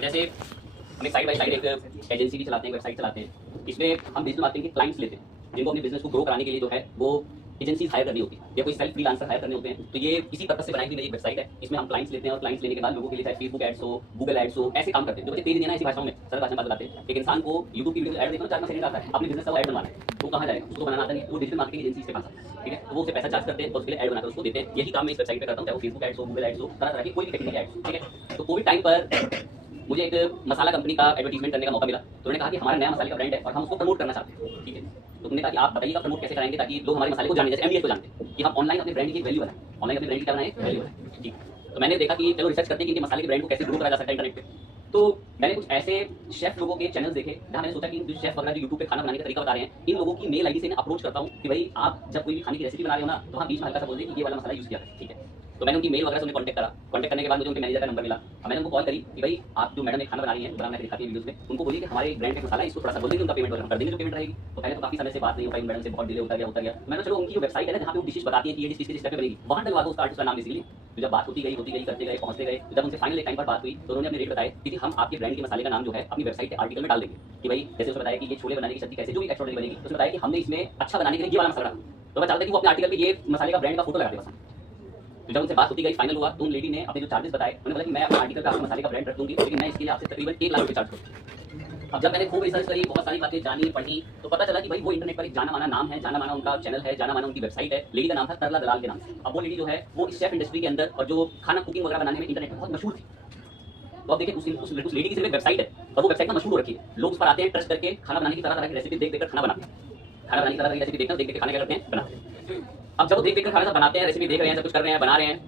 जैसे हम एक साइड बाई साइड एक एजेंसी भी चलाते हैं, वेबसाइट चलाते हैं। इसमें हम डिजिटल मार्केटिंग के क्लाइंट्स लेते हैं जिनको अपने बिजनेस को ग्रो कराने के लिए जो है वो एजेंसी हायर करनी होती है या कोई सेल्फ फ्रीलांसर हायर करने होते हैं। तो ये इसी पर्पस से बनाई हुई मेरी एक वेबसाइट है। इसमें हम क्लाइंट्स लेते हैं और क्लाइंट्स लेने के बाद लोगों के लिए चाहे फेसबुक एड्स हो, गूगल एड्स हो, ऐसे काम करते हैं जो बच्चे तेज नहीं है ना, ऐसी भाषाओं में सरल भाषा में बताते हैं। एक इंसान को यूट्यूब की वीडियो एड देखना 4 सेकंड आता है, अपने बिजनेस का एड बनाना है, तो कहाँ जाएगा? उसको बनाना आता नहीं, वो डिजिटल मार्केटिंग एजेंसी के पास आता है। ठीक है, तो वो उसे पैसा चार्ज करते हैं और उसके लिए एड बनाकर उसको देते हैं। यही काम मैं इस वेबसाइट पे करता हूँ, चाहे वो फेसबुक एड्स हो, गूगल एड्स हो, तरह तरह के कोई भी टेक्निकल एड्स। ठीक है, तो कोविड टाइम पर मुझे एक मसाला कंपनी का एडवर्टीजमेंट करने का मौका मिला। तो उन्होंने कहा कि हमारा नया मसाले का ब्रांड है और हम उसको प्रमोट करना चाहते हैं। ठीक है, तो उन्होंने कहा कि आप बताइए प्रमोट कैसे कराएंगे ताकि लोग हमारे मसाले को जाने, जैसे एमडीएच को जानते हैं कि हम ऑनलाइन अपने ब्रांड की वैल्यू बनाएं, ऑनलाइन अपने ब्रांड की क्या बनाएं, वैल्यू बनाएं। ठीक, तो मैंने देखा कि चलो रिसर्च करते हैं कि मसाले के ब्रांड को कैसे ग्रो करा जा सकता है इंटरनेट पे। तो मैंने कुछ ऐसे शेफ लोगों के चैनल देखे जहाँ मैंने सोचा कि जो शेफ वगैरह जो यूट्यूब पे खाना बनाने का तरीका बता रहे हैं, इन लोगों की मेल आईडी से इन्हें अप्रोच करता हूँ कि भाई आप जब कोई भी खाने की रेसिपी बना रहे हो ना, तो हाँ बीच में हल्का सा बोल दें कि ये वाला मसाला यूज किया है। ठीक है, तो मैंने उनकी मेल वगैरह से उन्हें कॉन्टैक्ट करा। कॉन्टैक्ट करने के बाद मुझे उनके मैनेजर का नंबर मिला। अब मैंने उनको कॉल करी कि भाई आप जो मैडम ने खाना बना रही है, बना मैं दिखाती है वीडियोस में, उनको बोलिए कि हमारे ब्रांड का मसाला है, इसको थोड़ा सा बोल देंगे, उनका पेमेंट वगैरह कर देंगे, जो पेमेंट रहेगी। तो पहले तो काफी समय से बात नहीं हो पाई मैडम से, बहुत डिले होता गया। मैंने चलो उनकी जो वेबसाइट है ना जहाँ पे वो डिशेस बताती है कि ये डिश किस स्टेप पे बनेगी, वहाँ डलवा दो उस आर्टिस्ट का नाम इसीलिए। तो जब बात होती गई करते गए पहुंचते गए, जब उनसे फाइनल एक टाइम पर बात हुई तो उन्होंने अपने रेट बताए कि हम आपके ब्रांड के मसाले का नाम जो है अपनी वेबसाइट के आर्टिकल में डाल देंगे। कि भाई जैसे उसने बताया कि ये छोले बनाने की सब्जी कैसे जो भी एक्स्ट्राऑर्डिनरी बनेगी, उसने बताया कि हमने इसमें अच्छा बनाने के लिए ये वाला मसाला। तो मैं चाहता कि वो अपने आर्टिकल पे ये मसाले का ब्रांड का फोटो लगा दे बस। तो जब उनसे बात होती गई फाइनल हुआ तो उन लेडी ने अपने जो चार्जेस बताए, उन्होंने बोला कि मैं अपने आर्टिकल पे आपके मसाले का ब्रांड रख दूंगी, लेकिन मैं इसके लिए आपसे तकरीबन 1 लाख रुपये चार्ज करूँ। अब जब मैंने खूब रिसर्च करी, बहुत सारी बातें जानी पढ़ी, तो पता चला कि भाई वो इंटरनेट पर एक जाना माना नाम है, जाना माना उनका चैनल है, जाना माना उनकी वेबसाइट है। लेडी का नाम था तरला दलाल के नाम से। अब वो लेडी जो है वो इस शेफ इंडस्ट्री के अंदर और जो खाना कुकिंग वगैरह बनाने में इंटरनेट पर बहुत मशहूर थी। तो आप देखिए उस लेडी की सिर्फ वेबसाइट है और वो वेबसाइट में मशहूर हो रखी है। लोग उस पर आते हैं ट्रस्ट करके खाना बनाने की तरह तरह की रेसिपी देख खाना बनाते हैं, खाना बनाने की तरह तरह की रेसिपी देख देख खाना क्या करते हैं, बनाते हैं। अब जब वो देख खाना बनाते हैं, रेसिपी देख रहे हैं, सब कुछ कर रहे हैं, बना रहे हैं,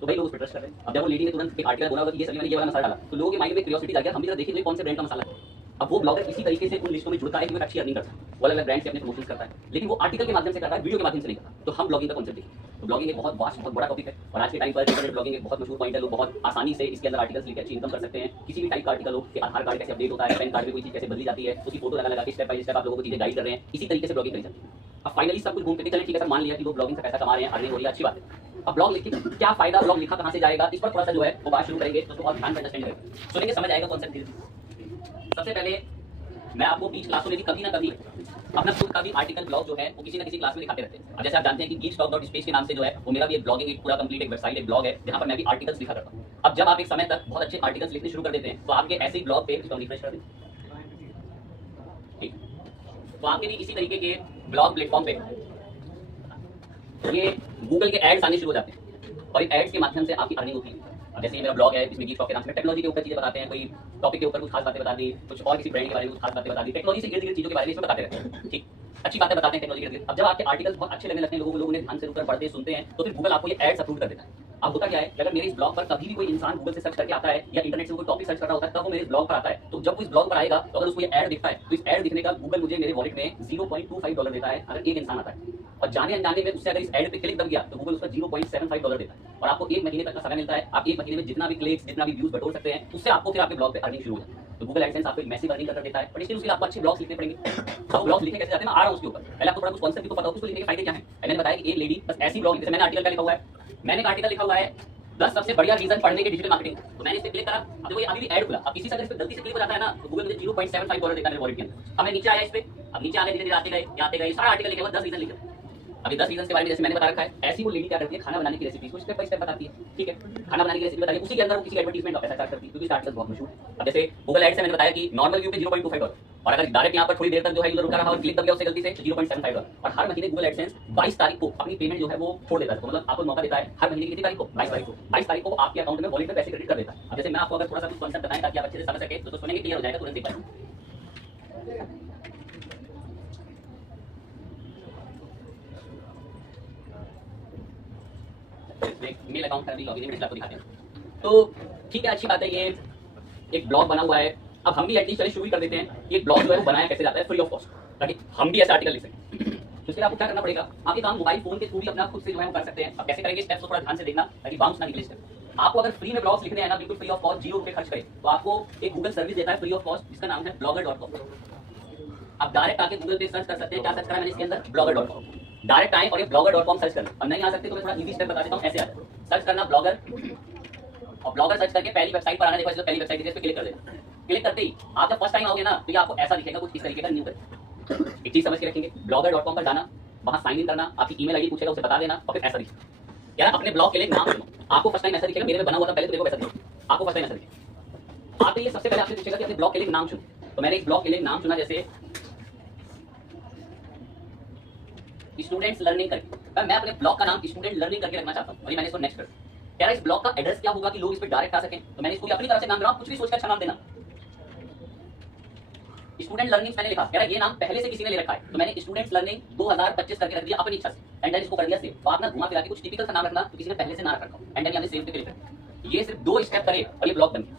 तो भाई लोग उस पर ट्रस्ट कर रहे हैं। अब जब वो लेडी ने तुरंत एक आर्टिकल बोला होगा कि ये सभी मैंने ये वाला मसाला डाला, तो लोगों के माइंड में क्यूरियोसिटी आ गया, हम भी जरा देखें तो कौन से ब्रांड का मसाला है। अब वो ब्लॉगर इसी तरीके से उन लिस्टों में जुड़ता है कि वो अच्छी अर्निंग करता है, वो अलग अलग ब्रांड से अपने प्रमोशन करता है, लेकिन वो आर्टिकल के माध्यम से करता है, वीडियो के माध्यम से नहीं करता। तो हम ब्लॉगिंग का कॉन्सेप्ट देखिए, तो ब्लॉगिंग एक बहुत वास्ट बहुत बड़ा टॉपिक है और आज के टाइम पर इंटरनेट ब्लॉगिंग एक बहुत मशहूर पॉइंट है। लोग बहुत आसानी से इसके अंदर आर्टिकल्स लिख के अच्छी इनकम कर सकते हैं। किसी भी टाइप का आर्टिकल हो कि आधार कार्ड कैसे अपडेट होता है, पैन कार्ड में कोई चीज कैसे बदली जाती है, उसकी फोटो लगा के स्टेप बाय स्टेप आप लोगों को चीजें गाइड कर रहे हैं, इसी तरीके से ब्लॉगिंग करी जाती है। अब फाइनली सब कुछ घूमते चले, ठीक है सर मान लिया कि वो ब्लॉगिंग से पैसा कमा रहे हैं, अर्निंग हो रही है, अच्छी बात है। अब ब्लॉग लिखी क्या फायदा, ब्लॉग लिखा कहाँ से जाएगा, इस पर थोड़ा सा जो है वो बात शुरू करेंगे, तो बहुत ध्यान से अंडरस्टैंड करेंगे, सुनेंगे समझ आएगा कॉन्सेप्ट धीरे। सबसे पहले मैं आपको बीच क्लासों में भी कभी ना कभी अपना खुद का भी आर्टिकल ब्लॉग जो है वो किसी ना किसी क्लास में दिखाते रहते हैं। अब जैसे आप जानते हैं कि geekstock.space के नाम से जो है वो मेरा भी एक ब्लॉगिंग एक पूरा कंप्लीट एक वेबसाइट एक ब्लॉग है जहां पर मैं भी आर्टिकल्स लिखा करता हूं। अब जब आप एक समय तक बहुत अच्छे आर्टिकल्स लिखने शुरू कर देते हैं तो आपके ऐसे ही ब्लॉग पे इसको रिफ्रेश कर दें, ठीक, तो आपके भी इसी तरीके के ब्लॉग प्लेटफॉर्म पे ये गूगल के एड्स आने शुरू हो जाते हैं और इन एड्स के माध्यम से आपकी अर्निंग होती है। अब जैसे ये मेरा ब्लॉग है इसमें geekstock के नाम से टेक्नोलॉजी के ऊपर चीजें बताते हैं, कोई टॉपिक के ऊपर कुछ खास बातें बता दी, कुछ और किसी ब्रांड के बारे में कुछ खास बातें बता दी, टेक्नोलॉजी से इर्द-गिर्द चीजों के बारे में इसमें बताते रहते हैं, ठीक, अच्छी बातें बताते हैं टेक्नोलॉजी के इर्द-गिर्द। अब जब आपके आर्टिकल्स बहुत अच्छे लगने लगते हैं, लोग उन्हें ध्यान से रुककर पढ़ते सुनते हैं, तो फिर गूगल आपको ये एड्स अप्रूव कर देता है। अब होता क्या है कि अगर मेरे इस ब्लॉग पर कभी भी कोई इंसान गूगल से सर्च करके आता है या इंटरनेट से कोई टॉपिक सर्च कर रहा होता है तब वो मेरे ब्लॉग पर आता है, तो जब वो इस ब्लॉग पर आएगा तो अगर उसको ये ऐड दिखता है तो इस ऐड दिखने का गूगल मुझे मेरे वॉलेट में $0.25 देता है अगर एक इंसान आता है, और जाने अनजाने में उससे अगर इस ऐड पे क्लिक दब गया तो गूगल उसका $0.75 देता है और आपको 1 महीने तक का समय मिलता है। आप 1 महीने में जितना भी क्लिक्स जितना भी व्यूज बटोर सकते हैं उससे आपको फिर आपके ब्लॉग पे अर्निंग शुरू हो जाती है। तो गूगल एडसेंस आपको एक मैसिव अर्निंग कर देता है, पर इसके लिए आपको अच्छे ब्लॉग्स लिखने पड़ेंगे। अब ब्लॉग्स लिखने कैसे जाते हैं मैं आ रहा हूं उसके ऊपर, पहले आपको थोड़ा कुछ कांसेप्ट को पता हो उसको लिखने के फायदे क्या हैं। मैंने बताया कि एक लेडी बस ऐसी ब्लॉग, जैसे मैंने आर्टिकल का लिखा हुआ है, मैंने एक आर्टिकल लिखा हुआ है 10 सबसे बढ़िया रीजन पढ़ने के डिजिटल मार्केटिंग, तो मैंने इस पे क्लिक करा। अब देखो ये अभी भी ऐड खुला, अब किसी से अगर इस पे गलती से क्लिक हो जाता है ना तो गूगल मुझे $0.75 देता है मेरे वॉलेट के अंदर। अब मैं नीचे आया इस पे, अब नीचे आने धीरे-धीरे आते गए सारा आर्टिकल लिखा हुआ 10 रीजन लिखे। अभी 10 रीजन के बारे में जैसे मैंने बता रखा है, ऐसी वो लेडी क्या करती है खाना बनाने की रेसिपी को स्टेप बाय स्टेप बताती है, ठीक है, खाना बनाने की रेसिपी बताती है, उसी के अंदर वो किसी एडवर्टाइजमेंट का पैसा चार्ज करती है क्योंकि आर्टिकल बहुत मशहूर है। अब जैसे गूगल एड से मैंने बताया कि नॉर्मल व्यू पे $0.25 और अगर डायरेक्ट यहाँ पर थोड़ी देर तक जो है यूजर रुका रहा और क्लिक कर गया उससे गलती से $0.75 और हर महीने गूगल एडसेंस 22 तारीख को अपनी पेमेंट जो है वो छोड़ देता है। तो मतलब आपको मौका देता है हर महीने की कितनी तारीख को 22 तारीख को आपके अकाउंट में वॉलेट में पैसे क्रेडिट कर देता है। अब जैसे मैं आपको अगर थोड़ा सा कुछ कॉन्सेप्ट बताएं ताकि आप अच्छे से समझ सके तो सुनेंगे क्लियर हो जाएगा तुरंत एक बार। मेल अकाउंट का भी लॉगिन आपको दिखाते हैं। तो ठीक है, अच्छी बात है, ये एक ब्लॉग बना हुआ है। अब हम भी एटलीस्ट चलिए शुरू कर देते हैं। ये ब्लॉग जो है वो बनाया कैसे जाता है फ्री ऑफ कॉस्ट, ताकि हम भी ऐसे आर्टिकल लिख सकें। तो इसके लिए आपको क्या करना पड़ेगा, आपके काम मोबाइल फोन के थ्रू भी अपना खुद से जो है वो कर सकते हैं। अब कैसे करेंगे स्टेप्स को थोड़ा ध्यान से देखना ताकि बाउंस ना निकले स्टेप। आपको अगर फ्री में ब्लॉग्स लिखने हैं ना बिल्कुल फ्री ऑफ कॉस्ट, ₹0 खर्च करें तो आपको एक गूगल सर्विस देता है फ्री ऑफ कॉस्ट जिसका नाम है blogger.com। आप डायरेक्ट आके गूगल पे सर्च कर सकते हैं, क्या सर्च करा मैंने इसके अंदर blogger.com, डायरेक्ट आए और ये blogger.com सर्च करें। और नहीं आ सकते तो मैं थोड़ा इजी स्टेप बता देता हूँ, ऐसे आता है सर्च करना blogger और ब्लॉगर सर्च करके पहली वेबसाइट पर आना, देखो इसमें पहली वेबसाइट है, इस पे क्लिक कर देना। क्लिक करते ही आप जब फर्स्ट टाइम आओगे ना तो ये आपको ऐसा दिखेगा कुछ इस तरीके का न्यू कर। एक चीज समझ के रखेंगे, blogger.com पर जाना, वहां साइन इन करना, आपकी ईमेल आईडी पूछेगा उसे बता देना और फिर ऐसा दिखेगा। यार अपने ब्लॉग के लिए नाम चुनो, आपको फर्स्ट टाइम ऐसा दिखेगा, मेरे में बना हुआ था पहले तो देखो वैसा दिखेगा, आपको फर्स्ट टाइम ऐसा दिखेगा। आपके लिए सबसे पहले आपसे पूछेगा कि अपने ब्लॉग के लिए नाम चुनो, तो मैंने इस ब्लॉग के लिए नाम चुना जैसे स्टूडेंट्स लर्निंग करके। मैं अपने ब्लॉग का नाम स्टूडेंट लर्निंग करके रखना चाहता हूँ और मैंने इसको नेक्स्ट कर दिया। यार इस ब्लॉग का एड्रेस क्या होगा कि लोग इस पे डायरेक्ट आ सकें, तो मैंने इसको अपनी तरफ से नाम दिया, कुछ भी सोचकर अच्छा नाम देना। स्टूडेंट लर्निंग मैंने लिखा, यार ये नाम पहले से किसी ने ले रखा है तो मैंने स्टूडेंट्स लर्निंग 2025 करके रख दिया अपनी इच्छा से, एंड देन इसको कर दिया सेव। तो आप ना घुमा फिरा के कुछ टिपिकल सा नाम रखना तो किसी ने पहले से ना रखा हो, एंड देन यहाँ सेव पे क्लिक करें। ये सिर्फ 2 स्टेप करे और ये ब्लॉग बन गया,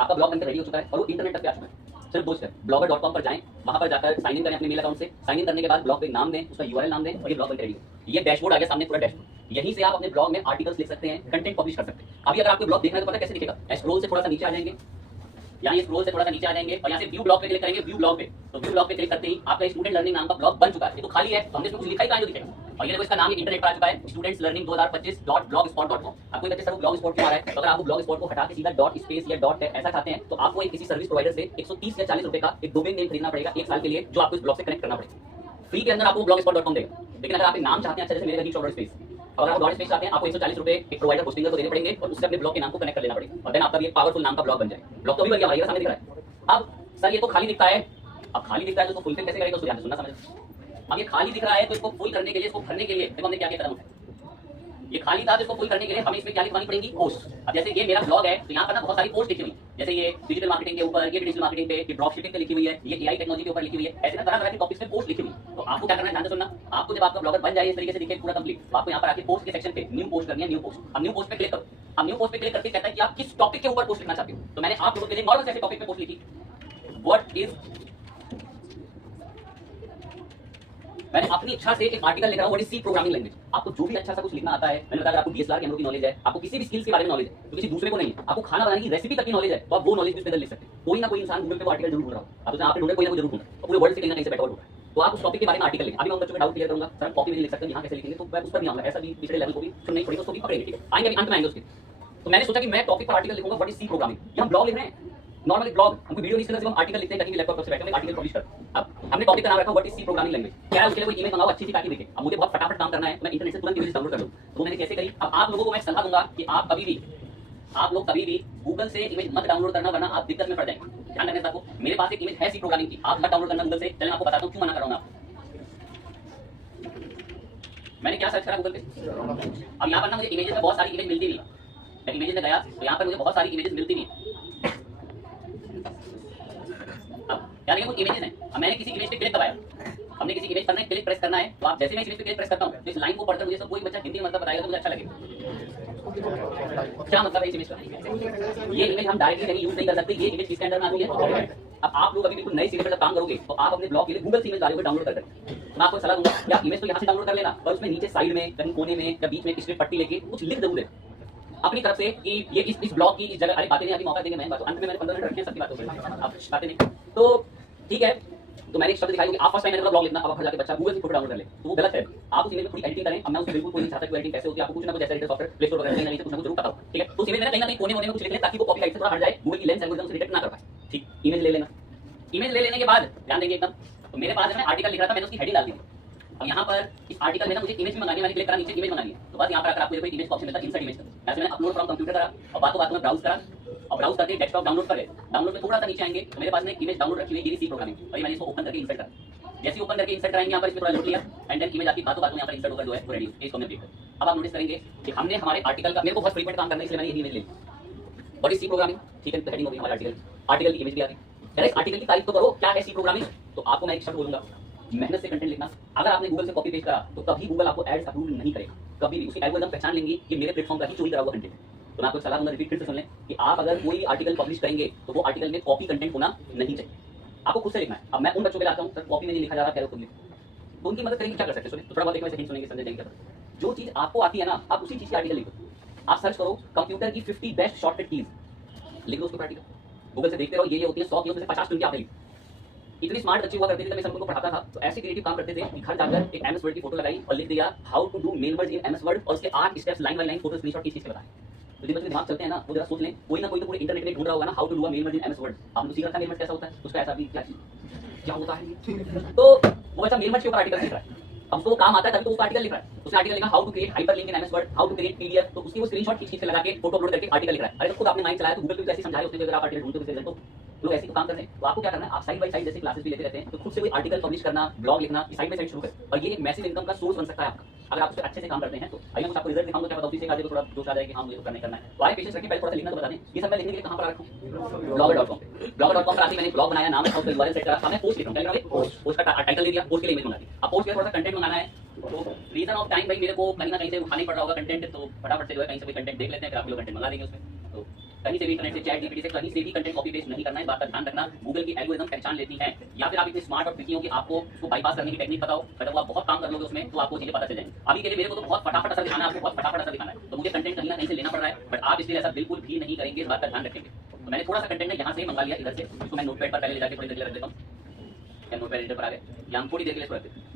आपका ब्लॉग बनकर रेडी हो चुका है और वो इंटरनेट तक पे आ चुका है। सिर्फ 2 स्टेप, blogger.com पर जाएं, वहां पर जाकर साइन इन करें अपने मेल अकाउंट से, साइन इन करने के बाद ब्लॉग पे नाम दें, उसका यूआरएल नाम दें और ये ब्लॉग बनकर रेडी हो। ये डैशबोर्ड आ गया सामने, पूरा डैशबोर्ड। यहीं से आप अपने ब्लॉग में आर्टिकल्स लिख सकते हैं, कंटेंट पब्लिश कर सकते हैं। अभी अगर आपको ब्लॉग देखना है तो पता कैसे दिखेगा, स्क्रॉल से थोड़ा सा नीचे आ जाएंगे, यहाँ ये स्क्रॉल से थोड़ा सा नीचे आ जाएंगे और यहाँ से व्यू ब्लॉग पे क्लिक करेंगे। व्यू ब्लॉग पे, तो व्यू ब्लॉग पे क्लिक करते ही आपका स्टूडेंट लर्निंग नाम का ब्लॉग बन चुका है। ये तो खाली है, हमने इसमें कुछ लिखा ही कहाँ जो दिखेगा। और ये देखो इसका नाम इंटरनेट पर आ चुका है, स्टूडेंट्स लर्निंग 2025.blogspot.com। आपको बच्चे सर ब्लॉग स्पॉट क्यों आ रहा है, तो अगर आपको ब्लॉग स्पॉट को हटा के सीधा डॉट स्पेस या डॉट ऐसा चाहते हैं तो आपको एक किसी सर्विस प्रोवाइडर से 130 या 40 रुपए का एक डोमेन नेम खरीदना पड़ेगा 1 साल के लिए, जो आपको इस ब्लॉग से कनेक्ट करना पड़ेगा। फ्री के अंदर आपको blogspot.com देगा। लेकिन अगर आप एक नाम चाहते हैं अच्छा, जैसे मेरे डॉट स्पेस, अगर आप डॉट स्पेस चाहते हैं आपको 140 रुपए एक प्रोवाइडर होस्टिंगर को देने पड़ेंगे और उससे अपने ब्लॉग के नाम को कनेक्ट कर लेना पड़ेगा, और देन आपका ये पावरफुल नाम का ब्लॉग बन जाएगा। ब्लॉग तो भी बढ़िया हमारे सामने दिख रहा है। अब सर ये तो खाली दिखता है, अब खाली दिखता है तो इसको फुलफिल कैसे करेगा, उसको ध्यान से सुनना समझ। अब ये खाली दिख रहा है तो इसको फुल करने के लिए, इसको भरने के लिए देखो हमने क्या क्या कदम उठाए। ये खाली था तो इसको फुल करने के लिए हमें इसमें क्या लिखवानी पड़ेगी, पोस्ट। अब जैसे ये मेरा ब्लॉग है तो यहाँ पर ना बहुत सारी पोस्ट लिखी हुई, जैसे ये डिजिटल मार्केटिंग के ऊपर, ये डिजिटल मार्केटिंग पे, ये ड्रॉप शिपिंग पे लिखी हुई है, ये एआई टेक्नोलॉजी के ऊपर लिखी हुई है, ऐसे ना तरह तरह के टॉपिक्स पे पोस्ट लिखी हुई। तो आपको क्या करना है, ध्यान से सुनना। आपको जब आपका ब्लॉगर बन जाए इस तरीके से दिखे पूरा कंप्लीट, तो आपको यहाँ पर आके पोस्ट के सेक्शन पे न्यू पोस्ट करनी है, न्यू पोस्ट। अब न्यू पोस्ट पे क्लिक करो। अब न्यू पोस्ट पे क्लिक करके कहता है कि आप किस टॉपिक के ऊपर पोस्ट लिखना चाहते हो, तो मैंने आप लोगों के लिए नॉर्मल से टॉपिक पे पोस्ट लिखी, व्हाट इज, मैंने अपनी इच्छा से एक आर्टिकल लिख रहा हूं, what is C programming language. आपको जो भी अच्छा सा कुछ लिखना आता है, मैंने बताया आपको डीएसएलआर कैमरों की नॉलेज है, आपको किसी भी स्किल्स के बारे में नॉलेज है तो किसी दूसरे को नहीं है, आपको खाना बनाने की रेसिपी तक की नॉलेज है तो आप वो नॉलेज भी लिख सकते हैं। कोई ना कोई इंसान गूगल पे वो आर्टिकल जरूर ढूंढ रहा है, आप ढूंढे कोई ना कोई जरूर ढूंढ रहा है, पूरे वर्ल्ड से कहीं ना कहीं से बैठा हुआ है, तो आप उस टॉपिक के बारे में आर्टिकल लिखें। अभी मैं बच्चों का डाउट क्लियर करूंगा, सर कॉपी में लिख सकते हैं, यहाँ कैसे लिखेंगे, तो मैं उस पर नहीं आऊंगा, ऐसा भी पिछले लेवल को भी सुनना ही पड़ेगा, उसको भी पकड़ेंगे, ठीक है, आएंगे अभी अंत में आएंगे उसके। तो मैंने सोचा कि मैं टॉपिक पर आर्टिकल लिखूंगा, व्हाट इज सी प्रोग्रामिंग। ये हम ब्लॉग लिख रहे हैं, नॉर्मली ब्लॉग, हमको वीडियो नहीं करना, सिर्फ हम आर्टिकल लिखते हैं कहीं लैपटॉप से बैठे हुए आर्टिकल पब्लिश करते हैं। अब हमने टॉपिक का नाम रखा what is C programming language. क्या है उसके लिए कोई इमेज मंगाओ अच्छी सी ताकि दिखे। अब मुझे बहुत फटाफट काम करना है तो मैं इंटरनेट से तुरंत इमेज डाउनलोड कर लूं, तो मैंने कैसे करी। अब आप लोगों को मैं सलाह दूंगा कि आप लोग कभी भी गूगल से इमेज मत डाउनलोड करना, वरना आप दिक्कत में पड़ जाएंगे। ध्यान रखना आपको, मेरे पास एक इमेज है सी प्रोग्रामिंग की, आप मत डाउनलोड करना गूगल से। चलिए मैं आपको बताता हूँ क्यों मना कर रहा हूँ। मैंने क्या सर्च करा गूगल पे, अब यहाँ पर ना मुझे इमेजेस में बहुत सारी इमेज मिलती नहीं, मैं इमेजेस में गया तो यहाँ पर मुझे बहुत सारी इमेजेस मिलती नहीं। अब यानी कुछ इमेजेस हैं, अब मैंने किसी इमेज पे क्लिक दबाया, हमने किसी इमेज पर क्लिक प्रेस करना है, तो आप जैसे मैं इस इमेज पे क्लिक प्रेस करता हूँ तो इस लाइन को पढ़कर मुझे सब कोई बच्चा हिंदी में मतलब बताएगा तो मुझे अच्छा लगेगा। क्या मतलब है इस इमेज का, ये इमेज हम डायरेक्टली कहीं यूज नहीं कर सकते, ये इमेज किसके अंडर में आती है। अब आप लोग अभी बिल्कुल नई सिरे पर काम करोगे तो आप अपने ब्लॉग के लिए गूगल से इमेज डालोगे डाउनलोड करके, मैं आपको सलाह दूंगा कि आप इमेज तो यहाँ से डाउनलोड कर लेना, और उसमें नीचे साइड में कहीं कोने में या बीच में स्ट्रिप पट्टी लेके कुछ लिख जरूर है अपनी तरफ से कि ये इस ब्लॉग की इस जगह। अरे बातें नहीं आती, मौका देंगे, मैं बात अंत में मैंने 15 मिनट रखे सबकी बातों पे, आप बातें नहीं तो ठीक है। तो मैंने एक शब्द दिखाई कि आप फर्स्ट टाइम मैंने ब्लॉग लिखना, अब घर जाके बच्चा गूगल से फोटो डाउनलोड कर ले, तो वो गलत है। आप उस इमेज में थोड़ी एडिटिंग करें। अब मैं उसमें बिल्कुल कोई नहीं चाहता कि एडिटिंग कैसे होती है, आपको कुछ ना कुछ ऐसा एडिटर सॉफ्टवेयर प्ले स्टोर वगैरह कहीं ना कहीं कुछ ना कुछ जरूर पता हो, ठीक है। तो इमेज में कहीं ना कहीं कोने में कुछ लिख ले ताकि वो कॉपीराइट से थोड़ा हट जाए, गूगल की लेंस एल्गोरिथम से डिटेक्ट ना कर पाए, ठीक। इमेज ले लेना, इमेज ले लेने के बाद ध्यान देंगे एकदम, तो मेरे पास मैं आर्टिकल लिख रहा था, मैंने उसकी हेडिंग डाल दी। अब यहाँ पर इस आर्टिकल में ना मुझे इमेज भी मंगानी है, मैंने क्लिक करा, नीचे इमेज मंगानी है, तो बस यहाँ पर आकर आपको कोई इमेज का ऑप्शन मिलता है, इंसर्ट इमेज का। ऐसे मैंने अपलोड फ्रॉम कंप्यूटर करा और बातों में ब्राउज करा, और ब्राउज करके डेस्कटॉप डाउनलोड कर ले। डाउनलोड में थोड़ा सा नीचे आएंगे तो मेरे पास में इमेज डाउनलोड रखी हुई है, सी प्रोग्रामिंग, और मैंने इसको ओपन करके इंसर्ट करा। जैसे ओपन करके इंसर्ट कराएंगे यहाँ पर इसमें थोड़ा लुक लिया, एंड देन इमेज आपकी बातों यहाँ पर इंसर्ट होकर जो है वो रेडी है, इसको हमने क्लिक कर। अब आप नोटिस करेंगे कि हमने हमारे आर्टिकल का, मेरे को बहुत फ्रीक्वेंट काम करना है इसलिए मैंने यही इमेज ली, व्हाट इज सी प्रोग्रामिंग, ठीक है। हेडिंग हो गई हमारे आर्टिकल की इमेज भी आ गई। इस आर्टिकल की तारीफ तो करो, क्या है सी प्रोग्रामिंग। तो आपको मैं एक शब्द बोलूंगा, मेहनत से कंटेंट लिखना। अगर आपने गूगल से कॉपी पेस्ट करा तो कभी गूगल आपको एड्स अप्रूव नहीं करेगा, कभी भी। उसकी एल्गोरिथम पहचान लेंगी कि मेरे प्लेटफॉर्म का ही चोरी करा हुआ कंटेंट। तो मैं आपको सलाह दूंगा, रिपीट फिर से सुन लें कि आप अगर कोई आर्टिकल पब्लिश करेंगे तो वो आर्टिकल में कॉपी कंटेंट होना नहीं चाहिए, आपको खुद से लिखना है। अब मैं उन बच्चों के लिए आता हूँ, सर कॉपी में नहीं लिखा जा रहा, खुद लिखो, तो उनकी मदद करेंगे, क्या कर सकते हैं। तो थोड़ा बहुत एक वैसे हिंट सुनेंगे, समझ जाएंगे। जो चीज आपको आती है ना, आप उसी चीज की आर्टिकल लिखो। आप सर्च करो कंप्यूटर की 50 बेस्ट शॉर्टकट कीज, लिख लो उसको आर्टिकल, गूगल से देखते रहो, ये होती है 100 की, उसमें से 50 चुन के आपने लिखी। इतनी स्मार्ट बच्चे हुआ करते थे, मैं सबको पढ़ाता था, तो ऐसे क्रिएटिव काम करते थे कि घर जाकर एक एमएस वर्ड की फोटो लगाई और लिख दिया how to do mail word in MS Word, और उसके 8 steps line by line photo screenshot किस चीज से बताएं। तो जिन बच्चों के दिमाग चलते हैं ना, वो जरा सोच लें, कोई ना कोई तो पूरे इंटरनेट में ढूंढ रहा होगा ना how to do a mail merge in MS Word. आपने तो सीख रखा है मेल मर्ज कैसा होता है, उसका ऐसा भी क्या होता है। तो वो बच्चा मेल मर्ज के ऊपर आर्टिकल लिख रहा है, अब उसको काम आता है तभी तो उसका आर्टिकल लिख रहा है। उसने आर्टिकल लिखा how to create hyperlink in MS Word, how to create PDF, तो उसकी वो स्क्रीनशॉट खींच के लगा के फोटो अपलोड करके आर्टिकल लिख रहा है। अरे तो खुद आपने माइंड चलाया तो गूगल पे भी ऐसे समझाया उसने, अगर आप आर्टिकल ढूंढते हो किसी तो लोग ऐसे तो काम करते हैं। तो आपको क्या करना है, आप साइड बाय साइड जैसे क्लासेस भी लेते रहते हैं, तो खुद से कोई आर्टिकल पब्लिश करना, ब्लॉग लिखना, साइड बाय साइड शुरू करें, और ये एक मैसिव इनकम का सोर्स बन सकता है आपका अगर आप उस पर अच्छे से काम करते हैं। तो आइए कुछ आपको रिजल्ट दिखाऊंगा, क्या पता उसी से आज थोड़ा जोश आ जाए कि हाँ मुझे तो करना है। तो आइए पेशेंस रखिए, पहले थोड़ा सा लिखना तो बता दें। ये सब मैं लिखने के लिए कहाँ पर रखूँ, blogger.com पर आके मैंने ब्लॉग बनाया, नाम है उसका यूआरएल सेट करा, मैं पोस्ट लिख रहा हूँ, पोस्ट का टाइटल दे दिया, पोस्ट के लिए इमेज बना दी। अब पोस्ट के थोड़ा सा कंटेंट मंगाना है, तो रीजन ऑफ टाइम भाई मेरे को कहीं ना कहीं से उठाना पड़ रहा होगा कंटेंट, तो फटाफट से जो है कहीं से भी कंटेंट देख लेते हैं, फिर आप लोग कंटेंट मंगा देंगे उसमें। तो कहीं से भी इंटरनेट से, चैट जीपीटी से कहीं से भी कंटेंट कॉपी पेस्ट नहीं करना है, इस बात का ध्यान रखना। गूगल की एल्गोरिथम पहचान लेती है, या फिर आप इतने स्मार्ट और ट्रिकी हो कि आपको उसको बाईपास करने की टेक्निक पता हो, अगर आप बहुत काम कर लोगे उसमें तो आपको चीजें पता चल जाएंगी। अभी के लिए मेरे को तो बहुत फटाफट असर दिखाना है, आपको बहुत फटाफट असर दिखाना है, तो मुझे कंटेंट कहीं ना कहीं से लेना पड़ रहा है, बट आप इसलिए ऐसा बिल्कुल भी नहीं करेंगे, इस बात का ध्यान रखेंगे। तो मैंने थोड़ा सा कंटेंट यहाँ से मंगा लिया इधर से, इसको मैं नोटपैड पर पहले ले जाकर थोड़ी देर रख देता हूँ, नोटपैड एडिटर पर आ गए, यहाँ हम थोड़ी देर के लिए इसको रख देते हैं।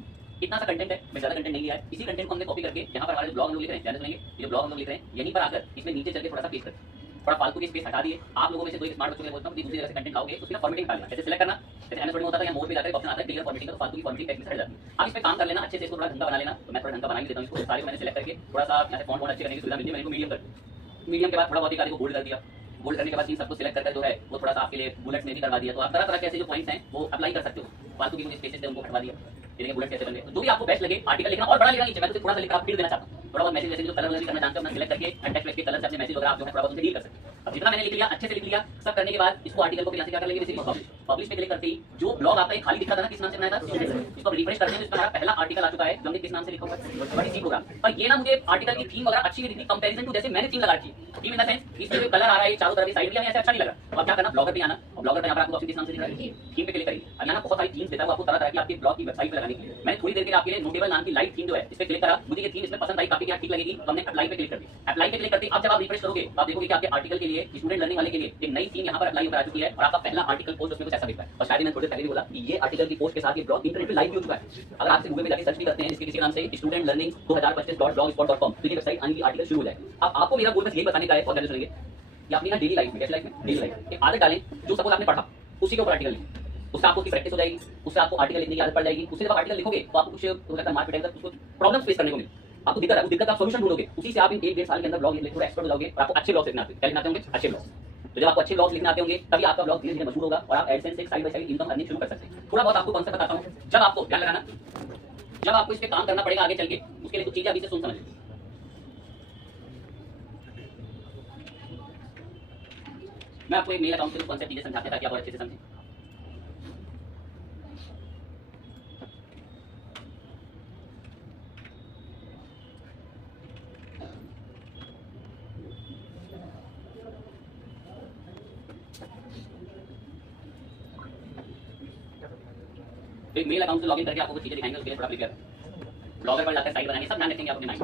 इतना सा कंटेंट है, मैं ज्यादा कंटेंट नहीं लिया है। इसी कंटेंट को हमने कॉपी करके यहाँ पर हमारे ब्लॉग हम लोग लिख रहे हैं, ध्यान सुनेंगे, ये जो ब्लॉग हम लोग लिख रहे हैं यहीं पर आकर इसमें नीचे चल के थोड़ा सा पेस्ट करते हैं, थोड़ा फालतू की स्पेस हटा दिए। आप लोगों में से कोई स्मार्ट बच्चों को बोलता हूँ, दूसरी जगह से कंटेंट लाओगे उसकी फॉर्मेटिंग डालना, जैसे सिलेक्ट करना, जैसे एमएस वर्ड में होता था या मोड पे जाकर ऑप्शन आता है क्लियर फॉर्मेटिंग का, तो फालतू की फॉर्मेटिंग टेक्निक हट जाती है। आप इस पे काम कर लेना अच्छे से, इसको थोड़ा ढंगा बना लेना। तो मैं थोड़ा ढंगा बना ही देता हूँ इसको, सारे को मैंने सिलेक्ट करके थोड़ा सा यहाँ से फॉन्ट अच्छे करने की सुविधा मिलती है, मैंने मीडियम कर, मीडियम के बाद थोड़ा बहुत ही कार्य को बोल्ड कर दिया, बोल्ड करने के बाद इन सबको सिलेक्ट करके जो है वो थोड़ा सा आपके लिए बुलेट्स में भी करवा दिया। तो आप तरह तरह के ऐसे जो पॉइंट्स हैं वो अप्लाई कर सकते हो, फालतू की मुझे स्पेसेस थे उनको हटवा दिया, देखिए बुलेट कैसे बन गए। तो जो भी आपको बेस्ट लगे, आर्टिकल लिखना और बड़ा लिखना नीचे, मैं तो थोड़ा सा लिखकर आप फिर देना चाहता हूँ, थोड़ा बहुत मैसेज जैसे जो कलर वगैरह करना चाहते हो अपना सिलेक्ट करके टेक्स्ट लिख के कलर से अपने मैसेज वगैरह आप जो है थोड़ा बहुत डील कर सकते हैं। अब जितना मैंने लिख लिया अच्छे से लिख लिया, सब करने के बाद इसको आर्टिकल को फिर क्या कर लेंगे, पब्लिश, पब्लिश पे क्लिक करते ही जो ब्लॉग आपका खाली दिखा था ना, किस नाम से बनाया था, इसको रिफ्रेश करते हैं तो इसका हमारा पहला आर्टिकल आ चुका है, जो हमने किस नाम से लिखा हुआ है, बड़ी सी प्रोग्राम। पर ये ना मुझे आर्टिकल की थीम वगैरह अच्छी नहीं दिखी कंपैरिजन टू जैसे मैंने थीम लगा रखी है, थीम इन द सेंस इसमें जो कलर आ रहा है चारों तरफ साइड में ऐसे अच्छा नहीं लग रहा। तो आप क्या करना, ब्लॉगर पे आना, और ब्लॉगर पे यहाँ पर आपको ऑप्शन किस नाम से दिख रहा है, थीम पे क्लिक करिए। अब यहाँ बहुत सारी थीम्स देता है आपको तरह तरह की आपके ब्लॉग की वेबसाइट पे लगाने के लिए। मैंने थोड़ी देर के लिए आपके लिए नोटेबल नाम की लाइट थीम जो है इस पे क्लिक करा, मुझे ये थीम इसमें पसंद आई, काफी ठीक लगेगी, तो हमने अप्लाई पे क्लिक कर दी। अप्लाई पे क्लिक करते अब जब आप रिफ्रेश करोगे तो आप देखोगे कि आपके आर्टिकल के लिए, स्टूडेंट लर्निंग वाले के लिए एक नई थीम यहाँ पर अप्लाई हो चुकी है, और आपका पहला आर्टिकल पोस्ट उसमें कुछ ऐसा दिखता है। और शायद मैंने थोड़े पहले भी बोला कि ये आर्टिकल की पोस्ट के साथ ये ब्लॉग इंटरनेट पे लाइव भी हो चुका है। अगर आपसे गूगल में जाकर सर्च भी करते हैं इसके किसी नाम से स्टूडेंट लर्निंग 2025.blogspot.com, तो ये वेबसाइट आने की आर्टिकल शुरू हो जाए। अब आपको मेरा गोल बस यही बताने का है, और ध्यान सुनेंगे कि अपनी ना डेली लाइफ में, कैसे लाइफ में, डेली लाइफ एक आदत डालें, जो सपोज आपने पढ़ा उसी के ऊपर आर्टिकल लिखें, उससे आपको प्रैक्टिस हो जाएगी, उससे आपको आर्टिकल लिखने की आदत पड़ जाएगी। उससे जब आप आर्टिकल लिखोगे तो आपको कुछ हो सकता है मार्केट टाइम उसको प्रॉब्लम फेस करने को मिले, आपको दिक्कत है, उस दिक्कत का सॉल्यूशन ढूंढोगे, उसी से आप इन 1-1.5 साल के अंदर ब्लॉग लिखने थोड़ा एक्सपर्ट हो जाओगे, और आपको अच्छे ब्लॉग लिखना आते हैं, क्या लिखना आते होंगे, अच्छे ब्लॉग। तो जब आपको अच्छे ब्लॉग लिखना आते होंगे तभी आपका ब्लॉग धीरे धीरे मशहूर होगा, और आप एडसेंस से side by side income earning शुरू कर सकते हैं। थोड़ा बहुत आपको कॉन्सेप्ट बताता हूँ, जब आपको ध्यान लगाना, जब आपको इस पे काम करना पड़ेगा आगे चल के, उसके लिए कुछ चीजें अभी से सुन समझ। मैं आपको एक मेल अकाउंट से कुछ कॉन्सेप्ट चीजें समझाते हैं ताकि आप और अच्छे से समझें। एक मेल अकाउंट से लॉगिन करके आपको कुछ चीजें दिखाएंगे, उसके लिए थोड़ा प्रिपेयर है। ब्लॉगर पर जाकर साइट बनानी, सब ध्यान रखेंगे आप अपने माइंड।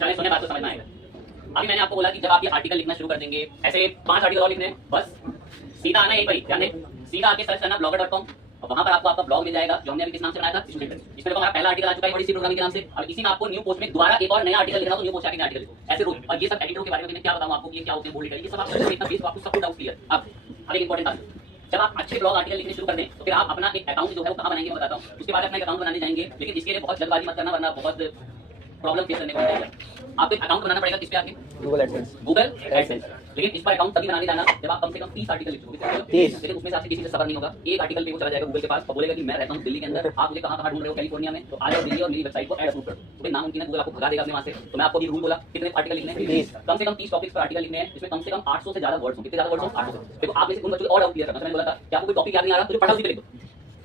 चलिए सुने, बात तो समझ में आएगा। अभी मैंने आपको बोला कि जब आप ये आर्टिकल लिखना शुरू कर देंगे, ऐसे 5 आर्टिकल और लिखने हैं, बस सीधा आना, यहीं पर ही ध्यान दें, सीधा आके सर्च करना blogger.com, और वहां पर आपको आपका ब्लॉग मिल जाएगा, जो हमने अभी किस नाम से बनाया था, स्टूडेंट। इसमें देखो हमारा पहला आर्टिकल आ चुका है बड़ी सी प्रोग्रामिंग के नाम से, और इसी में आपको न्यू पोस्ट में दोबारा एक और नया आर्टिकल लिखना, तो न्यू पोस्ट आके आर्टिकल ऐसे रोज। और ये सब एडिटर के बारे में मैं क्या बताऊं आपको, ये क्या होते हैं, बोल्ड, ये सब आपको इतना बेस, आपको सब कुछ डाउट क्लियर। अब एक इंपॉर्टेंट बात, जब आप अच्छे ब्लॉग आर्टिकल लिखने शुरू कर दें तो फिर आप अपना एक अकाउंट जो है वो कहां बनाएंगे, मैं बताता हूं। उसके बाद अपना एक अकाउंट बनाने जाएंगे, लेकिन इसके लिए बहुत जल्दबाजी मत करना, वरना बहुत प्रॉब्लम फेस करने को मिलेगा। आपको एक अकाउंट बनाना पड़ेगा, किस पे, आपके गूगल एडसेंस। लेकिन इस पर अकाउंट तभी बनाने जाना जब आप कम से कम 30 आर्टिकल लिख चुके, लेकिन उसमें से आपसे किसी से सफर नहीं होगा। एक आर्टिकल पे वो चला जाएगा गूगल के पास और बोलेगा कि मैं रहता हूँ दिल्ली के अंदर, आप मुझे कहाँ ढूंढ रहे हो, कैलिफोर्निया में, तो आ जाओ दिल्ली और मेरी वेबसाइट को ऐड अप्रूव कर दो। तो नामुमकिन है, गूगल आपको भगा देगा अपने वहां से। तो मैं आपको भी रूल बोला, कितने आर्टिकल लिखने हैं, कम से कम 30 टॉपिक्स पर आर्टिकल लिखने हैं, इसमें कम से कम 800 से ज्यादा वर्ड्स हो। कितने ज्यादा वर्ड्स हो, 800। देखो आप जैसे उन बच्चों को और डाउट क्लियर करना, मैंने बोला था कि आपको कोई टॉपिक याद नहीं आ रहा तो जो पढ़ा उसी पे लिख दो,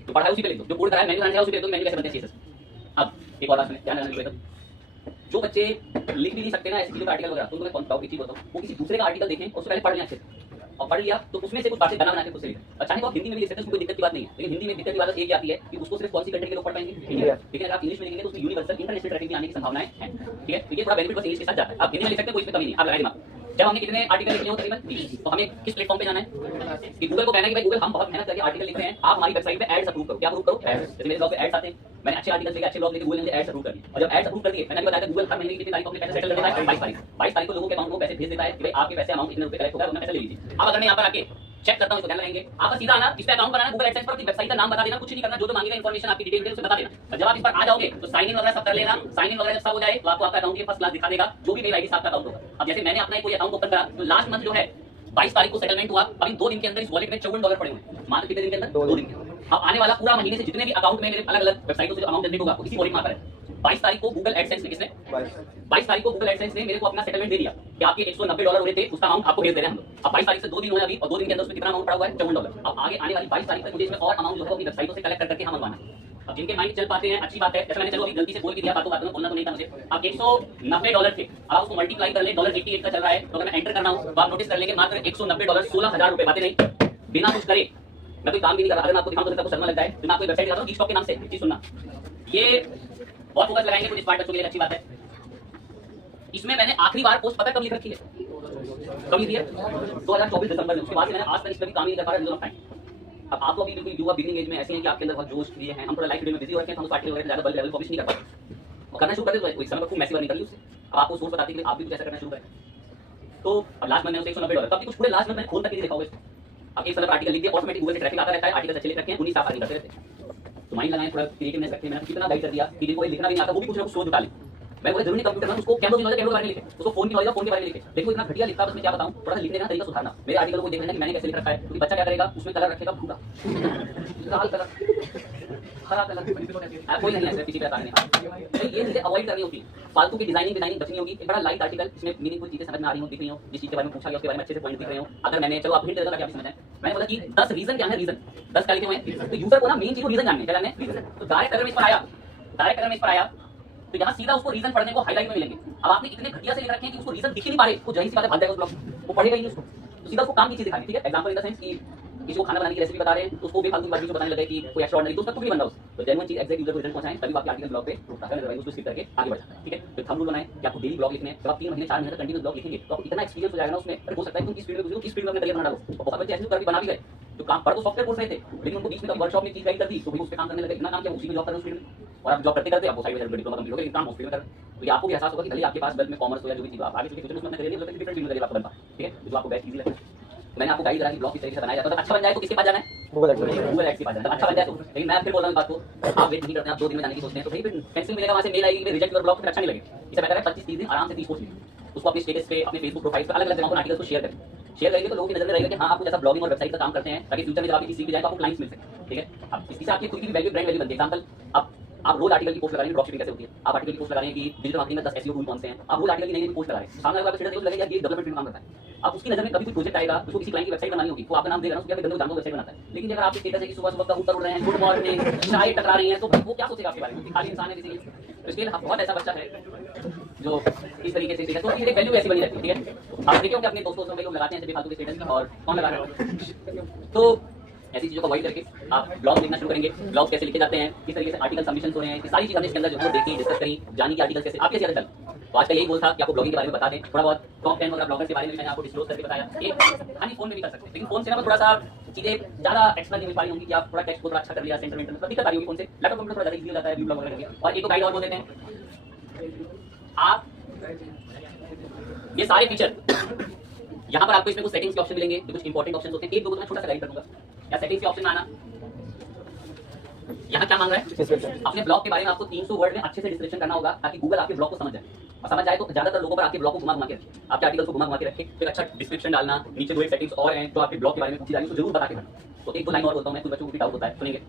जो पढ़ा उसी पे लिख दो, जो कोड कराया मेन्यू बनाया उसी पे लिख दो, मेन्यू कैसे बनते हैं सीएसएस। अब एक और बात सुनिए, ध्यान रखना, जो बच्चे लिख भी नहीं सकते ना ऐसी चीजों का आर्टिकल वगैरह, तो उनको मैं एक चीज बताऊं, वो किसी दूसरे का आर्टिकल देखें और उससे पहले पढ़ लें अच्छे से, और पढ़ लिया तो उसमें से कुछ बातें बना के खुद से लिखें। अच्छा, तो आप हिंदी में भी लिख सकते हैं, कोई दिक्कत की बात नहीं है, लेकिन हिंदी में दिक्कत की बात एक आती है कि उसको सिर्फ कौन सी कंटेंट के लोग पढ़ पाएंगे, लेकिन अगर आप इंग्लिश में लिखेंगे तो उसमें यूनिवर्सल इंटरनेशनल ट्रैफिक भी आने की संभावनाएं हैं। ठीक है, तो ये थोड़ा बेनिफिट बस इंग्लिश के साथ जाता है। आप हिंदी में लिख सकते हैं, कोई इसमें कमी नहीं, आप लगाए दिमाग। जब हमने कितने आर्टिकल लिखे हो तकरीबन 30, तो हमें किस प्लेटफॉर्म पे जाना है कि गूगल को कहना है कि भाई गूगल हम बहुत मेहनत करके आर्टिकल लिख रहे हैं, आप हमारी वेबसाइट पे एड्स अप्रूव करो। क्या अप्रूव करो? एड्स। जैसे मेरे ब्लॉग पे एड्स आते हैं, मैंने अच्छे आर्टिकल लिखे, अच्छे ब्लॉग लिखे, गूगल ने मुझे एड्स अप्रूव कर दिए। और जब एड्स अप्रूव कर दिए, मैंने अभी बताया था गूगल हर महीने की कितनी तारीख को अपने पैसे सेटल कर देता है, 22 तारीख। 22 तारीख को लोगों के अकाउंट को पैसे भेज देता है कि भाई आपके पैसे अमाउंट इतने रुपए कलेक्ट होगा, उन्हें पैसे ले लीजिए। अब अगर मैं यहाँ पर आके चेक करता हूं, इसको ध्यान लगाएंगे, आपका सीधा आना, इस पे अकाउंट बनाना, गूगल एडसेंस पर अपनी वेबसाइट का नाम बता देना, कुछ नहीं करना, जो मांगेगा इन्फॉर्मेशन आपकी डिटेल उसे बता देना। और जब आप इस पर आ जाओगे तो साइन इन वगैरह सब कर लेना। साइन इन वगैरह जब सब हो जाए तो आपको आपका अकाउंट की फर्स्ट क्लास दिखा देगा, जो भी मेल आईडी से आपका अकाउंट होगा। अब जैसे मैंने अपना कोई अकाउंट ओपन करा तो लास्ट मंथ जो है 22 तारीख को सेटलमेंट हुआ, अभी 2 दिन के अंदर इस वॉलेट में $54 पड़े हुए हैं। मान लो कितने दिन के अंदर? 2 दिन के अंदर। अब आने वाला पूरा महीने से जितने भी अकाउंट में मेरे अलग अलग वेबसाइटों से जो अमाउंट जनरेट होगा इसी वॉलेट में आता है। 22 तारीख को गूगल एडसेंस ने, किसने? 22 तारीख को गूगल एडसेंस ने मेरे को अपना सेटलमेंट दे दिया कि आपके $190 हो रहे थे, उसका अमाउंट आपको भेज दे रहे हैं हम लोग। अब 22 तारीख से 2 दिन हुए अभी, और 2 दिन के अंदर उसमें कितना अमाउंट पड़ा हुआ है? $54। अब आगे आने वाली 22 तारीख तक मुझे इसमें और अमाउंट जो है अपनी वेबसाइटों से कलेक्ट करके हम मंगवाना है। अब जिनके माइंड चल पाते हैं अच्छी बात है, जैसे मैंने चलो अभी गलती से बोल के दिया, बातों बातों में बोलना तो नहीं था मुझे। अब $190 थे, अब उसको मल्टीप्लाई कर ले, $88 का चल रहा है, तो अगर मैं एंटर करना हूं तो आप नोटिस कर लेंगे मात्र $190 16,000 रुपए। बातें नहीं, बिना कुछ करे, मैं कोई काम भी नहीं कर रहा। अगर मैं आपको दिखाऊं तो आपको शर्मा लगता है, तो मैं आपको वेबसाइट दिखाता हूं गिकस्टॉक के नाम से, चीज सुनना। ये बहुत फोकस लगाएंगे कुछ स्मार्ट बच्चों के लिए, अच्छी बात है। इसमें मैंने आखिरी बार पोस्ट पता कब लिख रखी है? कब लिखी है? 2024 दिसंबर में। उसके बाद से मैंने आज तक इस पर भी काम नहीं कर पा रहा। अब आप तो अभी बिल्कुल युवा बिगनिंग एज में ऐसे हैं कि आपके अंदर बहुत जोश लिए हैं, हम थोड़ा लाइफ शेड्यूल में बिजी हो रखे हैं, हम पार्टी वगैरह ज्यादा बल्क लेवल पब्लिश नहीं कर पाते और करना शुरू कर देते तो एक समय पर खूब मैसेज निकली उससे। अब आपको सोच बताती है कि आप भी कुछ ऐसा करना शुरू करें। तो अब लास्ट मंथ में $190, तब कुछ पूरे लास्ट मंथ मैंने खोल तक नहीं देखा होगा। अब एक समय आर्टिकल लिख दिया, ऑटोमेटिक गूगल से ट्रैफिक आता रहता है, आर्टिकल अच्छे लिख रखे हैं, 19 आप आगे करते रहते हैं। तो माइंड लगाएं, थोड़ा क्रिएटिवनेस रखें। मैंने कितना गाइड कर दिया कि जिनको लिखना भी नहीं आता वो भी कुछ ना कुछ सोच जुटा ले। मैं बोला जरूरी कंप्यूटर में उसको कैमरा की नॉलेज, कैमरा के बारे में लिखे, उसको फोन की नॉलेज, फोन के बारे में लिखे। देखो इतना घटिया लिखता है, बस मैं क्या बताऊं, थोड़ा सा लिखने का तरीका सुधारना। मेरे आर्टिकल को देख लेना कि मैंने कैसे लिख रखा है, क्योंकि बच्चा क्या करेगा, उसमें कलर रखेगा भूरा, लाल कलर, हरा कलर, कोई नहीं ऐसे किसी का कारण नहीं। ये चीजें अवॉइड करनी होती है। फालतू की डिजाइनिंग बचनी होगी। एक बड़ा लाइट आर्टिकल, इसमें मीनिंगफुल चीजें समझ में आ रही हो, दिख रही हो, जिस चीज के बारे में पूछा गया उसके बारे में अच्छे से पॉइंट दिख रहे हो। अगर मैंने, चलो आप हिंट दे दो ताकि आप समझ जाएं। मैंने बोला कि 10 रीजन क्या है, रीजन 10 क्या लिखे हुए हैं, तो यूजर को ना मेन चीज को रीजन जानने, क्या जानने, रीजन। तो डायरेक्ट अगर मैं इस पर आया, डायरेक्ट अगर मैं इस पर आया तो यहाँ सीधा उसको रीजन पढ़ने को हाईलाइट में मिलेंगे। अब आपने इतने घटिया से लिख रखे हैं कि उसको रीजन दिख ही नहीं पा रहे, वो जहीं से बात भाग जाएगा उस ब्लॉग, वो पढ़ेगा ही नहीं उसको। तो सीधा उसको काम की चीज दिखानी, ठीक है। एग्जांपल इन द सेंस कि किसी को खाना बनाने की रेसिपी बता रहे हैं तो उसको बेफालतू बात बताने लगे कि कोई एक्स्ट्रा ऑर्डिनरी, तो उसका कुछ भी बन रहा हो, तो जेन्युइन चीज एक्जैक्ट यूजर को रिजल्ट पहुंचाएं, तभी आपके आर्टिकल ब्लॉग पे रुकता है, अदरवाइज उसको स्किप करके आगे बढ़ जाता है, ठीक है। तो थंब रूल बनाएं कि आपको डेली ब्लॉग लिखने हैं। जब आप 3 महीने 4 महीने तक कंटिन्यूस ब्लॉग लिखेंगे तो आपको इतना एक्सपीरियंस हो जाएगा ना उसमें, हो सकता है कि किस फील्ड में किस फील्ड में अपना करियर बना डालो। और बहुत बच्चे ऐसे करके बना भी गए जो काम पढ़ तो सॉफ्टवेयर कोर्स रहे थे, लेकिन उनको बीच में वर्कशॉप में चीज गाइड कर दी तो भी उस पे काम करने लगे, इतना काम किया उसी में जॉब कर रहे उस फील्ड में, और आप जॉब करते करते आप वो साइड में डिप्लोमा कंप्लीट हो गया, काम उस फील्ड में कर। तो ये आपको भी एहसास होगा कि भले आपके पास 12 में कॉमर्स हो या जो भी चीज आप आगे चल के फ्यूचर में अपना करियर डिफरेंट फील्ड में करियर आपका बनता है, ठीक है, जो आपको बेस्ट इजी लगता है। मैंने आपको गाइड करा कि ब्लॉग किस तरीके से बनाया जाता है। अच्छा बन जाए तो किसके पास जाना है? गूगल एड्स के पास जाना है। अच्छा बन जाए तो, लेकिन मैं फिर बोल रहा हूं बात को, आप वेट नहीं करते, आप 2 दिन में जाने की सोचते हैं तो भाई फिर पेंसिल मिलेगा, वहां से मेल आएगी, रिजेक्ट योर ब्लॉग, फिर अच्छा नहीं लगेगा। इससे बेहतर है 25-30 दिन आराम से 30 पोस्ट लिखिए, उसको अपने स्टेटस पे, अपने फेसबुक प्रोफाइल पे अलग अलग जगहों पर आर्टिकल को शेयर करें। शेयर करेंगे तो लोगों की नजर में रहेगा कि हाँ आप कुछ ऐसा ब्लॉगिंग और वेबसाइट का काम करते हैं, ताकि फ्यूचर में जब आप किसी भी जाए तो आपको क्लाइंट्स मिल सके, ठीक है। अब इससे आपकी खुद की वैल्यू, ब्रांड वैल्यू बनती है। एग्जांपल, आप रोज आर्टिकल की पोस्ट लगा रहे हैं, ड्रॉपशिपिंग कैसे होती है, आप आर्टिकल की पोस्ट लगा रहे हैं कि डिजिटल मार्केटिंग में 10 एसईओ टूल कौन से हैं, आप रोज आर्टिकल की नई पोस्ट लगा रहे हैं, सामने वाला स्टेटस लगेगा यार ये डेवलपमेंट में काम करता है। अब उसकी नजर में कभी कोई प्रोजेक्ट आएगा, उसको किसी क्लाइंट की वेबसाइट बनानी होगी, वो आपका नाम देगा ना, उसके बंदे को जानता वेबसाइट बनाता है। लेकिन अगर आपके स्टेटस है कि सुबह सुबह कबूतर उड़ रहे हैं, गुड मॉर्निंग, चाय टकरा रही है, तो वो क्या सोचेगा आपके बारे में, खाली इंसान है किसी। तो इसलिए बहुत ऐसा बच्चा है जो इस तरीके से, तो इसकी वैल्यू ऐसी बनी रहती है, ठीक है। आप देखिए कि अपने दोस्तों में लोग लगाते हैं ऐसे बेफालतू के स्टेटस, और कौन लगा रहा है। तो ऐसी चीजों को अवॉइड करके आप ब्लॉग लिखना शुरू करेंगे। ब्लॉग कैसे लिखे जाते हैं, किस तरीके से आर्टिकल सबमिशन हो रहे हैं, सारी चीजें हमने इसके अंदर जो है देखी, डिस्कस करी, जानी कि आर्टिकल कैसे आप कैसे चल। तो आज का यही गोल था कि आपको ब्लॉगिंग के बारे में बता दें, थोड़ा बहुत टॉप 10 वगैरह ब्लॉगर्स के बारे में मैंने आपको डिस्क्लोज करके बताया। एक हानि फोन में भी कर सकते हैं, लेकिन फोन से ना थोड़ा सा चीजें ज्यादा एक्स्ट्रा नहीं मिल पाई होंगी कि आप थोड़ा टेक्स्ट को थोड़ा अच्छा कर लिया, सेंटीमेंट में दिक्कत आ रही होगी फोन से। लैपटॉप में थोड़ा ज्यादा इजी हो जाता है व्यू ब्लॉग वगैरह करके। और एक तो गाइड और बोल देते हैं, आप ये सारे फीचर यहाँ पर आपको इसमें कुछ सेटिंग्स के ऑप्शन मिलेंगे, जो कुछ इंपॉर्टेंट ऑप्शन होते हैं, एक दो को मैं छोटा सा गाइड करूंगा। या सेटिंग्स के ऑप्शन में आना, यहाँ क्या मांग रहा है, अपने ब्लॉग के बारे में आपको 300 वर्ड में अच्छे से डिस्क्रिप्शन करना होगा, ताकि गूगल आपके ब्लॉग को समझ जाए। और समझ जाए तो ज्यादातर लोगों पर आपके ब्लॉग को घुमा के रखे, आपके आर्टिकल को घुमा के रखे, फिर अच्छा डिस्क्रिप्शन डालना, नीचे 2 सेटिंग्स और हैं तो आपके ब्लॉग के बारे में पूछी जा रही है तो जरूर बता के भरना। तो 1-2 लाइन और बोलता हूँ मैं, कुछ बच्चों को भी डाउट होता है, सुनेंगे।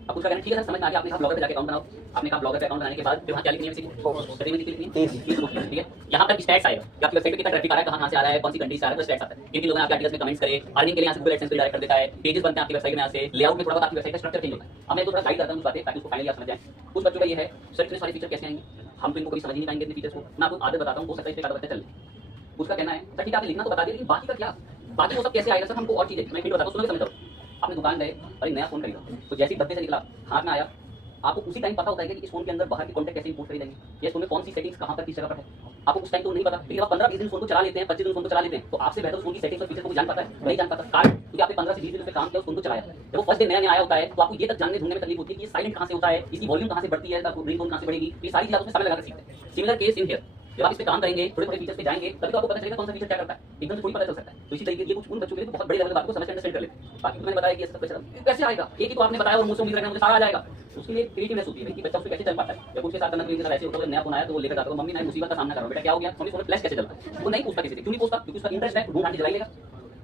अब कुछ कहना ठीक है सर, समझ में आ गया, आपने कहा ब्लॉगर पे जाके अकाउंट बनाओ, आपने कहा ब्लॉगर पे अकाउंट बनाने के बाद फिर वहाँ क्या लिखनी है, ठीक है। यहाँ पर स्टैट्स आएगा कि आपकी वेबसाइट पे कितना ट्रैफिक आ रहा है, कहाँ से आ रहा है, कौन सी कंट्री से आ रहा है, तो स्टैट्स आता है। कितने लोगों ने आपके आर्टिकल्स में कमेंट्स करे, अर्निंग के लिए यहाँ से गूगल एडसेंस पे डायरेक्ट कर देता है, पेजेस बनते हैं आपकी वेबसाइट में, यहाँ से लेआउट में थोड़ा बहुत आपकी वेबसाइट का स्ट्रक्चर चेंज होता है। अब मैं तो थोड़ा गाइड करता हूँ उस बातें, ताकि उसको फाइनली आप समझ जाएं। कुछ बच्चों का ये है सर इतने सारे फीचर कैसे आएंगे, हम तो इनको कभी समझ नहीं पाएंगे इतने फीचर्स को। मैं आपको आदत बताता हूँ, हो सकता है इससे ज़्यादा बच्चा चल। उसका कहना है सर ठीक है आपने लिखना तो बता दिया, लेकिन बाकी का क्या, बाकी वो सब कैसे आएगा सर, हमको और चीजें। मैं फिर बताता हूँ, सुनो समझ जाओ। आपने दुकान गए और एक नया फोन खरीदा, तो जैसे ही डब्बे से निकला, हाथ में आया, आपको उसी टाइम पता होता है कि इस फोन के अंदर बाहर के कॉन्टेक्ट कैसे इंपोर्ट कर देंगे, या तुम्हें कौन सी सेटिंग्स कहाँ पर किस जगह पर है, आपको उस टाइम तो नहीं पता। लेकिन आप 15-20 दिन फोन को चला लेते हैं, 25 दिन फोन को चला लेते हैं, तो आपसे बेहतर फोन की सेटिंग्स और फीचर को जान पाता है, नहीं जान पाता। कारण क्योंकि आपने 15 से 20 दिन पे काम किया, उस फोन को चलाया। जब वो फर्स्ट डे नया नया आया होता है तो आपको ये तक जानने ढूंढने में तकलीफ होती है कि ये साइलेंट कहाँ से होता है, इसकी वॉल्यूम कहाँ से बढ़ती है, रिंग टोन कहाँ से बढ़ेगी, ये सारी चीजें आप उसमें समय लगाकर सीखते हैं। सिमिलर केस इन हियर, जब आप इस पे काम करेंगे, थोड़े थोड़े फीचर्स पे जाएंगे, तभी तो आपको पता चलेगा कौन सा फीचर क्या करता है, एकदम से थोड़ी पता चल सकता है। तो इसी तरीके ये कुछ उन बच्चों के लिए बहुत बड़ी लेवल की बात को समझ अंडरस्टैंड कर लेते हैं। बाकी मैंने बताया कि ये सब कैसे आएगा, एक ही तो आपने बताया और मुझसे उम्मीद रखना मुझे सारा आ जाएगा। उसके लिए क्रिएटिवनेस होती है कि बच्चा उससे कैसे चल पाता है। जब उसके साथ करना तो ऐसे होता है, नया फोन आया तो वो लेकर जाता है, मम्मी मैं मुसीबत का सामना कर रहा हूं, बेटा क्या हो गया, मम्मी फोन फ्लैश कैसे चलता है, वो नहीं पूछता किसी से। क्यों नहीं पूछता? क्योंकि उसका इंटरेस्ट है, वो ढूंढ के चलाएगा।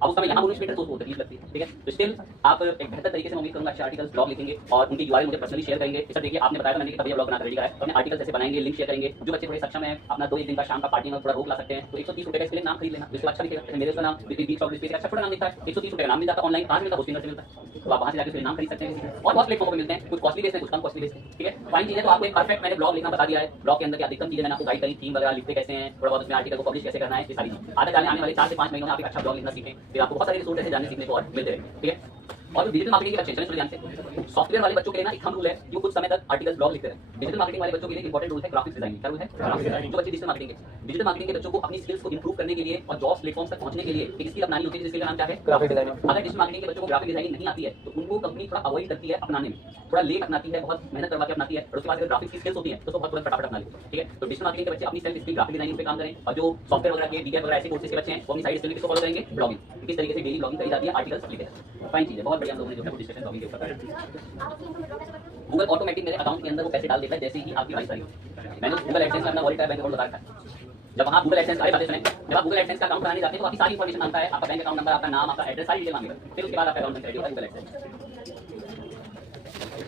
अब उसका मैं यहाँ बोलूँ स्पीड तो उसको तकलीफ लगती है, ठीक है। तो स्टिल आप एक बेहतर तरीके से उम्मीद करूंगा अच्छे आर्टिकल्स ब्लॉग लिखेंगे और उनकी यूआरएल मुझे पर्सनली शेयर करेंगे। सर देखिए आपने बताया था मैंने कि तभी ब्लॉग बनाकर रेडी करा है, अपने आर्टिकल्स ऐसे बनाएंगे, लिंक शेयर करेंगे। जो बच्चे थोड़े सक्षम है अपना 2-1 दिन का शाम का पार्टी में थोड़ा रोक ला सकते हैं, तो 130 रुपए का इसके लिए नाम खरीद लेना, जिसका अच्छा लिखेगा। मेरे उसका नाम बीच ऑफ स्पेस अच्छा छोटा नाम लिखता है, 130 रुपए का नाम मिल जाता है, ऑनलाइन 5 मिनट का होस्टिंग से मिलता है, तो आप वहां से जाकर नाम खरीद सकते हैं। और बहुत प्लेटफॉर्म पर मिलते हैं, कुछ कॉस्टली बेस्ड है, कुछ कम कॉस्टली बेस्ड है, ठीक है। फाइन चीज है। तो आपको एक परफेक्ट मैंने ब्लॉग लिखना बता दिया है। ब्लॉग के अंदर की अधिकतम चीजें मैंने आपको गाइड करी, थीम वगैरह लिखते कैसे हैं, थोड़ा बहुत उसमें आर्टिकल को पब्लिश कैसे करना है, ये सारी चीज आगे आने वाले 4 से 5 महीनों में आप एक अच्छा ब्लॉग लिखना सीखें, फिर आपको बहुत सारे रिसोर्स ऐसे जानने सीखने को और मिलते रहेंगे, ठीक है। और जो डिजिटल मार्केटिंग के बच्चे चलें ध्यान से, सॉफ्टवेयर वाले बच्चों के लिए ना एक थंब रूल है, जो कुछ समय तक आर्टिकल्स ब्लॉग लिखते हैं। डिजिटल मार्केटिंग वाले बच्चों के लिए इंपॉर्टेंट रूल है ग्राफिक्स डिजाइनिंग। क्या रूल है? Graphics designing. जो बच्चे डिजिटल मार्केटिंग के बच्चों को अपनी स्किल्स को इंप्रूव करने के लिए और जॉब प्लेटफॉर्म तक पहुंचने के लिए एक स्किल अपनानी होती है, जिसका नाम क्या है? Graphic designing. अगर डिजिटल मार्केटिंग के बच्चों को ग्राफिक डिजाइनिंग नहीं आती है तो उनको कंपनी थोड़ा अवॉइड करती है अपनाने में, थोड़ा लेट अपनाती है, बहुत मेहनत करवा के अपनाती है, और उसके बाद अगर ग्राफिक्स की स्किल्स होती है तो बहुत तुरंत फटाफट अपना लेते हैं, ठीक है। तो डिजिटल मार्केटिंग के बच्चे अपनी सेल्फ स्किल ग्राफिक डिजाइनिंग पे काम करें, और जो सॉफ्टवेयर वगैरह के बीटेक वगैरह ऐसे कोर्सेज के बच्चे हैं वो अपनी साइड स्किल को फॉलो करेंगे, ब्लॉगिंग किस तरीके से डेली ब्लॉगिंग करी जाती है, आर्टिकल्स लिखे जाते हैं। फाइन चीज है, बहुत बढ़िया हम लोगों ने जो है डिस्कशन ब्लॉगिंग के ऊपर गूगल ऑटोमेटिक मेरे अकाउंट के अंदर वो पैसे डाल देता है जैसे ही आपकी वाइस आई। मैंने गूगल एडसेंस में अपना वॉलेट का बैंक अकाउंट बता रखा है। जब वहाँ गूगल एडसेंस सारी बातें सुने, जब आप गूगल एडसेंस का अकाउंट बनाने जाते हैं तो आपकी सारी इन्फॉर्मेशन मांगता है, आपका बैंक अकाउंट नंबर, आपका नाम, आपका एड्रेस, सारी डिटेल मांगेगा। फिर उसके बाद आपका अकाउंट रेडी होगा गूगल एडसेंस।